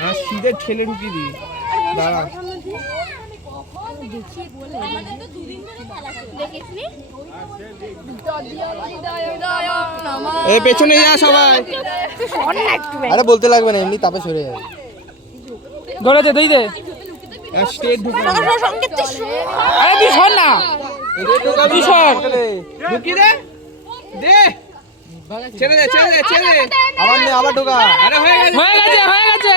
হ্যাঁ সিধে ঠেলে ঢুকিয়ে দিই দাঁড়া এই পেছনে যা সবাই আরে বলতে লাগবে না এমনি তাপে সরে যাবে ধরে দে দেই দে স্টেট ঢুকে আরে তুই সর না তুই সর ঢুকিয়ে দে দে ছেড়ে দে ছেড়ে দে ছেড়ে দে আবার নে আবার ঢোকা আরে হয়ে গেছে হয়ে গেছে হয়ে গেছে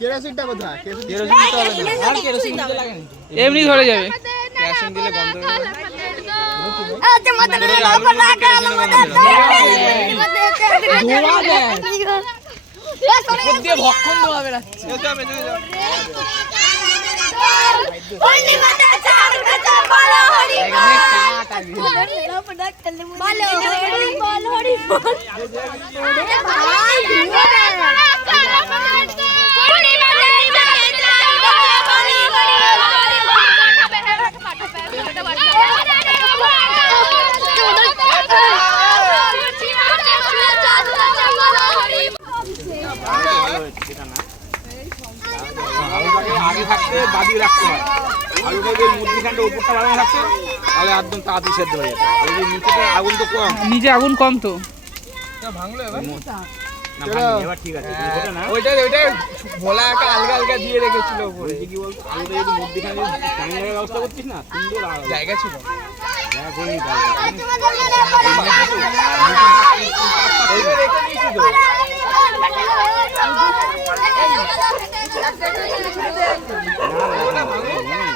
কেরোসিনটা কোথায় কেরোসিন দিতে হবে না আর কেরোসিন দিতে লাগে না এমনি ধরে যাবে কেরোসিন দিলে গন্ধ হবে ধোয়া দেয় দিয়ে ভক্ষণ ধোয়া বেরাচ্ছে আগে থাকতে বাদি রাখতে হয় আলুটা যদি মধ্যখানটা উপরটা বাড়ানো থাকছে তাহলে একদম তাড়াতাড়ি সেদ্ধ হয়ে যাবে আর যদি নিচেটা আগুন তো কম নিচে আগুন কম তো ভাঙলো এবার না ভাঙলো এবার ঠিক আছে না ওইটা ভোলা একটা আলগা আলগা দিয়ে রেখেছিল উপরে কি বলতো আলুটা যদি মধ্যখানে টাইম লাগার ব্যবস্থা করছিস না সুন্দর জায়গা ছিল জায়গা করে নিতে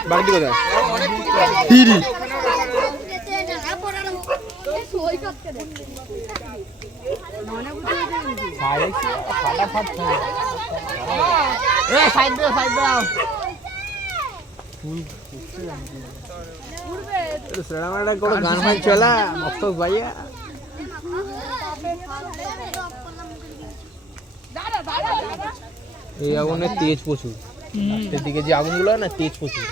বাড়ি কোথায় হিরি গান ভাই চলা মস্তক ভাইয়া এই আগুনের তেজ প্রচুর এদিকে যে আগুনগুলো না তেজ প্রচুর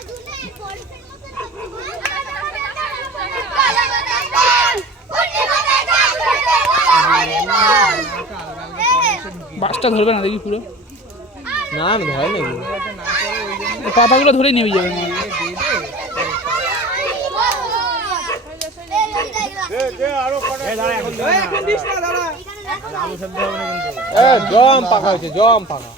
বাসটা ধরবে না দেখি পুরো না ধরে নেব পাতাগুলো ধরে নেবে যাবে জম পাকা হয়েছে জম পাকা